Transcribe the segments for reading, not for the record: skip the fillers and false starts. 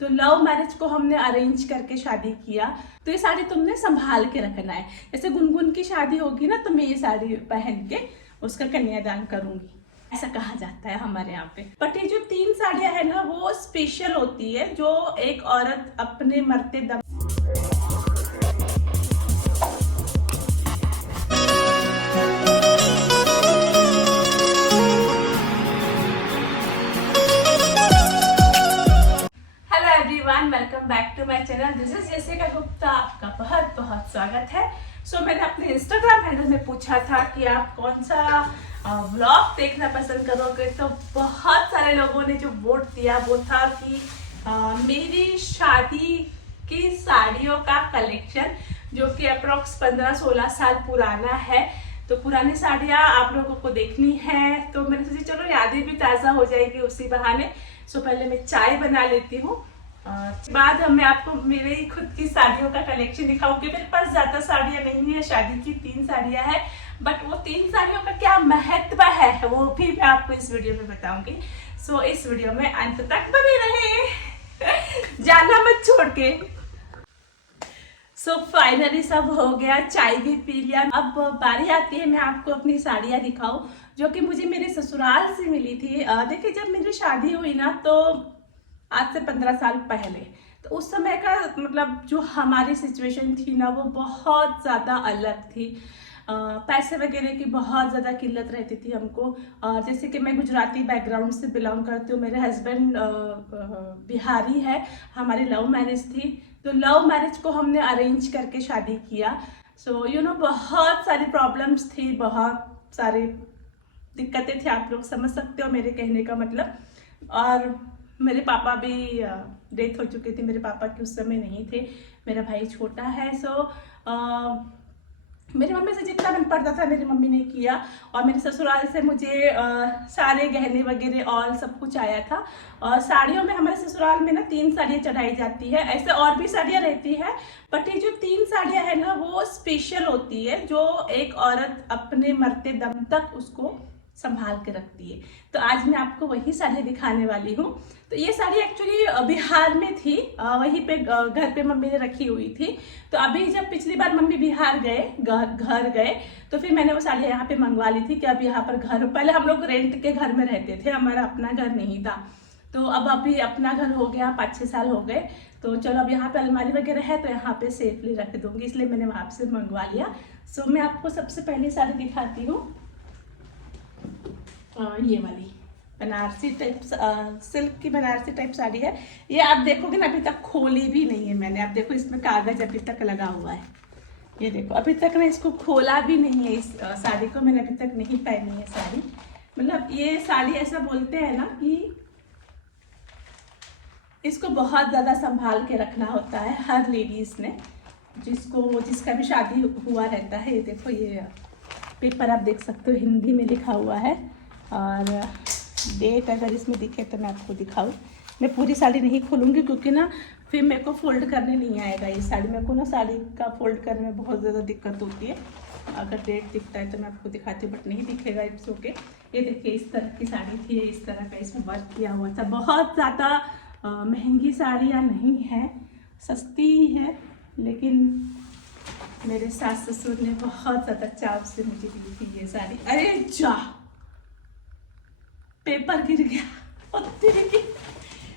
तो love marriage को हमने अरेंज करके शादी किया। तो ये साड़ी तुमने संभाल के रखना है। जैसे गुनगुन की शादी होगी ना तो मैं ये साड़ी पहन के उसका कन्यादान करूंगी, ऐसा कहा जाता है हमारे यहाँ पे। बट ये जो 3 साड़ियां है ना वो स्पेशल होती है, जो एक औरत अपने मरते दम welcome back to my channel. This is Jessica Gupta, आपका बहुत बहुत स्वागत है। मैंने अपने इंस्टाग्राम हैंडल में पूछा था कि आप कौन सा व्लॉग देखना पसंद करोगे, तो बहुत सारे लोगों ने जो वोट दिया वो था कि मेरी शादी की साड़ियों का कलेक्शन, जो कि अप्रोक्स 15-16 साल पुराना है। तो पुरानी साड़ियाँ आप लोगों को देखनी है, तो मैंने सोची चलो यादें भी ताज़ा हो जाएगी उसी बहाने। पहले मैं चाय बना लेती हूँ, बाद मैं आपको मेरे खुद की साड़ियों का कलेक्शन दिखाऊंगी। मेरे पास ज्यादा साड़ियां नहीं है, शादी की 3 साड़ियां हैं, बट वो 3 साड़ियों का क्या महत्व है वो भी मैं आपको इस वीडियो में बताऊंगी। इस वीडियो में अंत तक बने रहे जाना मत छोड़ के। फाइनली सब हो गया, चाय भी पी लिया। अब बारी आती है मैं आपको अपनी साड़ियां दिखाऊं जो कि मुझे मेरे ससुराल से मिली थी। देखिए, जब मेरी शादी हुई ना तो आज से 15 साल पहले, तो उस समय का मतलब जो हमारी सिचुएशन थी ना वो बहुत ज़्यादा अलग थी। पैसे वगैरह की बहुत ज़्यादा किल्लत रहती थी हमको। जैसे कि मैं गुजराती बैकग्राउंड से बिलोंग करती हूँ, मेरे हस्बैंड बिहारी है, हमारी लव मैरिज थी। तो लव मैरिज को हमने अरेंज करके शादी किया। बहुत सारी प्रॉब्लम्स थी, बहुत सारी दिक्कतें थी, आप लोग समझ सकते हो मेरे कहने का मतलब। और मेरे पापा भी डेथ हो चुके थे, मेरे पापा के उस समय नहीं थे, मेरा भाई छोटा है। मेरी मम्मी से जितना बन पड़ता था मेरी मम्मी ने किया, और मेरे ससुराल से मुझे सारे गहने वगैरह और सब कुछ आया था। और साड़ियों में हमारे ससुराल में ना 3 साड़ियाँ चढ़ाई जाती है, ऐसे और भी साड़ियाँ रहती है, बट ये जो 3 साड़ियाँ है ना वो स्पेशल होती है, जो एक औरत अपने मरते दम तक उसको संभाल के रखती है। तो आज मैं आपको वही साड़ी दिखाने वाली हूँ। तो ये साड़ी एक्चुअली बिहार में थी, वहीं पे घर पे मम्मी ने रखी हुई थी। तो अभी जब पिछली बार मम्मी बिहार गए, घर गए, तो फिर मैंने वो साड़ी यहाँ पे मंगवा ली थी कि अब यहाँ पर घर, पहले हम लोग रेंट के घर में रहते थे, हमारा अपना घर नहीं था। तो अब अभी अपना घर हो गया, 5-6 साल हो गए। तो चलो अब यहाँ पे अलमारी वगैरह है तो यहाँ पे सेफली रख दूंगी, इसलिए मैंने वहाँ से मंगवा लिया। मैं आपको सबसे पहली साड़ी दिखाती हूँ, ये वाली बनारसी टाइप, सिल्क की बनारसी टाइप साड़ी है। ये आप देखोगे ना अभी तक खोली भी नहीं है मैंने। आप देखो इसमें कागज अभी तक लगा हुआ है, ये देखो अभी तक मैं इसको खोला भी नहीं है। इस साड़ी को मैंने अभी तक नहीं पहनी है साड़ी। मतलब ये साड़ी ऐसा बोलते हैं ना कि इसको बहुत ज़्यादा संभाल के रखना होता है हर लेडीज़ ने, जिसका भी शादी हुआ रहता है। ये देखो ये पेपर आप देख सकते हो, हिंदी में लिखा हुआ है, और डेट अगर इसमें दिखे तो मैं आपको दिखाऊँ। मैं पूरी साड़ी नहीं खोलूँगी क्योंकि ना फिर मेरे को फोल्ड करने नहीं आएगा ये साड़ी। मेरे को ना साड़ी का फोल्ड करने में बहुत ज़्यादा दिक्कत होती है। अगर डेट दिखता है तो मैं आपको दिखाती हूँ, बट नहीं दिखेगा, इट्स ओके। ये देखिए इस तरह की साड़ी थी, इस तरह का इसमें वर्क किया हुआ था। बहुत ज़्यादा महंगी साड़ियाँ नहीं है, सस्ती ही है, लेकिन मेरे सास ससुर ने बहुत ज़्यादा चाव से मुझे दी थी ये साड़ी। अरे जा, पेपर गिर गया, तेरी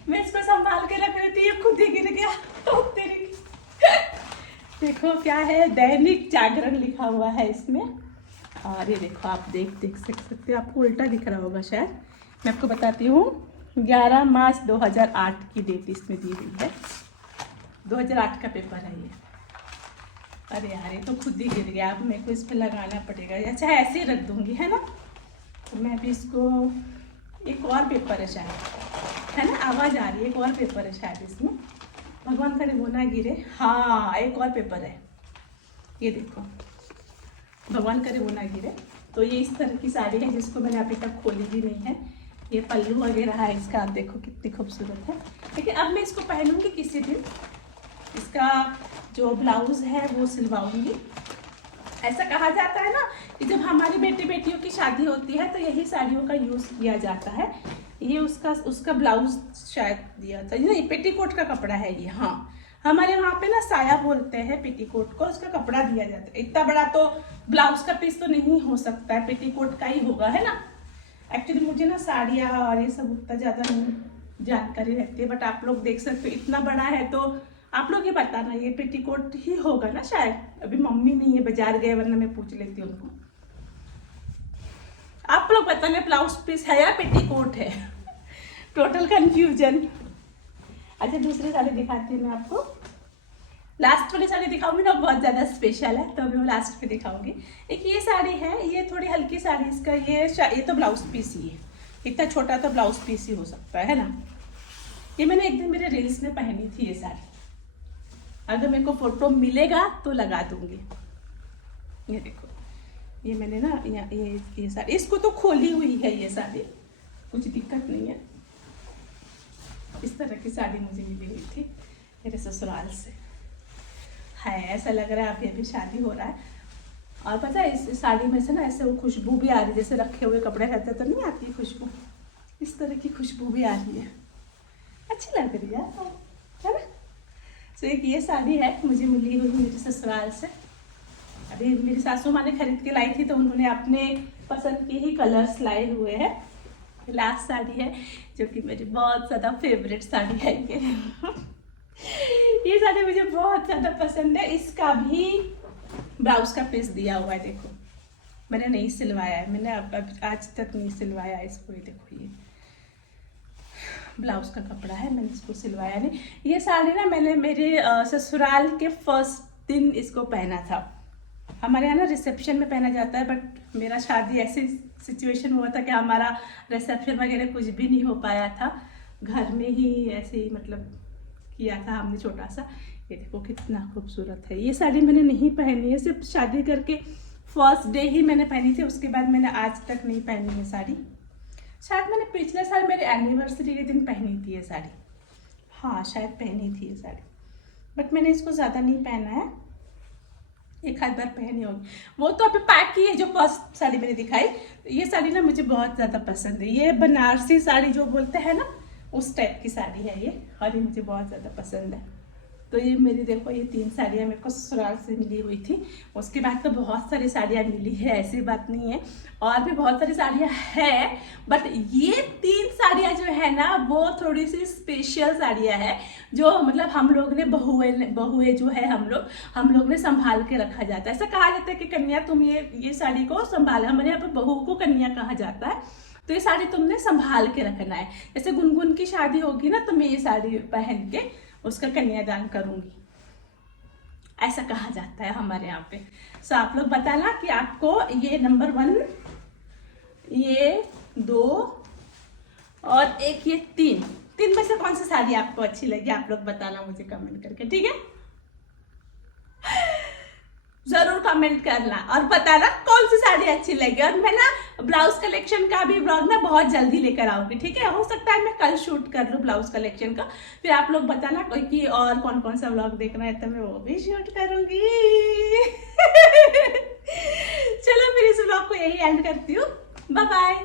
मैं इसको संभाल के रख रही थी, ये खुद ही गिर गया, तेरी। देखो क्या है, दैनिक जागरण लिखा हुआ है इसमें। और ये देखो आप देख सकते हो, आपको उल्टा दिख रहा होगा शायद। मैं आपको बताती हूँ, 11 मार्च 2008 की डेट इसमें दी हुई है। 2008 का पेपर है ये। अरे यार ये तो खुद ही गिर गया, अब मेरे को इस पर लगाना पड़ेगा। अच्छा ऐसे ही रख दूंगी, है ना। तो मैं भी इसको, एक और पेपर है शायद, है ना, आवाज़ आ रही है, एक और पेपर है शायद इसमें, भगवान करे वो ना गिरे। हाँ एक और पेपर है, ये देखो, भगवान करे वो ना गिरे। तो ये इस तरह की साड़ी है जिसको मैंने अभी तक खोली भी नहीं है। ये पल्लू वगैरह है इसका, आप देखो कितनी खूबसूरत है। लेकिन अब मैं इसको पहनूंगी किसी दिन, इसका जो ब्लाउज है वो सिलवाऊंगी। ऐसा कहा जाता है ना कि जब हमारी बेटी बेटियों की शादी होती है तो यही साड़ियों का यूज़ किया जाता है। ये उसका उसका ब्लाउज शायद दिया था, ये पेटीकोट का कपड़ा है ये। हाँ, हमारे वहाँ पे ना साया बोलते हैं पेटीकोट को, उसका कपड़ा दिया जाता है। इतना बड़ा तो ब्लाउज का पीस तो नहीं हो सकता है, पेटीकोट का ही होगा, है ना। एक्चुअली मुझे ना साड़ियाँ और ये सब उतना ज़्यादा नहीं जानकारी रहती है, बट आप लोग देख सकते हो इतना बड़ा है तो आप लोग ये बताना ये पेटीकोट ही होगा ना शायद। अभी मम्मी नहीं है, बाजार गए, वरना मैं पूछ लेती हूँ उनको। आप लोग बताना ब्लाउज पीस है या पेटीकोट है। Total confusion. अच्छा, दूसरी साड़ी दिखाती हूँ मैं आपको। लास्ट वाली साड़ी दिखाऊंगी ना, बहुत ज़्यादा स्पेशल है, तो अभी मैं लास्ट पे दिखाऊंगी। एक ये साड़ी है, ये थोड़ी हल्की साड़ी, इसका ये तो ब्लाउज पीस ही है। इतना छोटा तो ब्लाउज पीस ही हो सकता है ना। ये मैंने एक दिन मेरे रील्स में पहनी थी ये साड़ी, अगर मेरे को फोटो मिलेगा तो लगा दूंगी। ये देखो, ये मैंने ना ये साड़ी, इसको तो खोली हुई है ये साड़ी, कुछ दिक्कत नहीं है। इस तरह की साड़ी मुझे मिली हुई थी मेरे ससुराल से। है, ऐसा लग रहा है अभी शादी हो रहा है। और पता है इस साड़ी में से ना ऐसे वो खुशबू भी आ रही है, जैसे रखे हुए कपड़े रहते तो नहीं आती खुशबू, इस तरह की खुशबू भी आ रही है, अच्छी लग रही है ना। तो एक ये साड़ी है, मुझे मिली हुई मेरे ससुराल से। अभी मेरी सासू माँ ने खरीद के लाई थी, तो उन्होंने अपने पसंद के ही कलर्स लाए हुए हैं। लास्ट साड़ी है जो कि मेरी बहुत ज़्यादा फेवरेट साड़ी है ये साड़ी मुझे बहुत ज़्यादा पसंद है। इसका भी ब्लाउज का पीस दिया हुआ है, देखो मैंने नहीं सिलवाया है, मैंने अब आज तक नहीं सिलवाया इसको। ये देखो, ये ब्लाउज का कपड़ा है, मैंने इसको सिलवाया नहीं। ये साड़ी ना मैंने मेरे ससुराल के फर्स्ट दिन इसको पहना था। हमारे यहाँ ना रिसेप्शन में पहना जाता है, बट मेरा शादी ऐसी सिचुएशन हुआ था कि हमारा रिसेप्शन वगैरह कुछ भी नहीं हो पाया था, घर में ही ऐसे ही मतलब किया था हमने छोटा सा। ये देखो कितना खूबसूरत है। ये साड़ी मैंने नहीं पहनी है, सिर्फ शादी करके फर्स्ट डे ही मैंने पहनी थी, उसके बाद मैंने आज तक नहीं पहनी है साड़ी। शायद मैंने पिछले साल मेरे एनिवर्सरी के दिन पहनी थी ये साड़ी, हाँ शायद पहनी थी ये साड़ी, बट मैंने इसको ज़्यादा नहीं पहना है, एक आध बार पहनी होगी। वो तो अभी पैक की है जो फर्स्ट साड़ी मैंने दिखाई। ये साड़ी ना मुझे बहुत ज़्यादा पसंद है, ये बनारसी साड़ी जो बोलते हैं ना, उस टाइप की साड़ी है ये, और ये मुझे बहुत ज़्यादा पसंद है। तो ये मेरी देखो, ये 3 साड़ियाँ मेरे को ससुराल से मिली हुई थी। उसके बाद तो बहुत सारी साड़ियाँ मिली है, ऐसी बात नहीं है, और भी बहुत सारी साड़ियाँ हैं, बट ये 3 साड़ियाँ जो है ना वो थोड़ी सी स्पेशल साड़ियाँ हैं, जो मतलब हम लोग ने बहुए जो है हम लोग ने संभाल के रखा जाता है। ऐसा कहा जाता है कि कन्या तुम ये साड़ी को संभाल, हमारे यहाँ पर बहू को कन्या कहा जाता है, तो ये साड़ी तुमने संभाल के रखना है। जैसे गुनगुन की शादी होगी ना, तो मैं ये साड़ी पहन के उसका कन्यादान करूंगी, ऐसा कहा जाता है हमारे यहाँ पे। सो आप लोग बताना कि आपको ये नंबर 1, ये 2 और एक ये 3 में से कौन सी साड़ी आपको अच्छी लगी, आप लोग बताना मुझे कमेंट करके, ठीक है। जरूर कमेंट करना और बताना कौन सी साड़ी अच्छी लगी। और मैं ना ब्लाउज कलेक्शन का भी ब्लॉग ना बहुत जल्दी लेकर आऊंगी, ठीक है। हो सकता है मैं कल शूट कर लूँ ब्लाउज कलेक्शन का, फिर आप लोग बताना कोई कि और कौन कौन सा ब्लॉग देखना है, तो मैं वो भी शूट करूंगी। चलो फिर इस ब्लॉग को यही एंड करती हूँ, बाय बाय।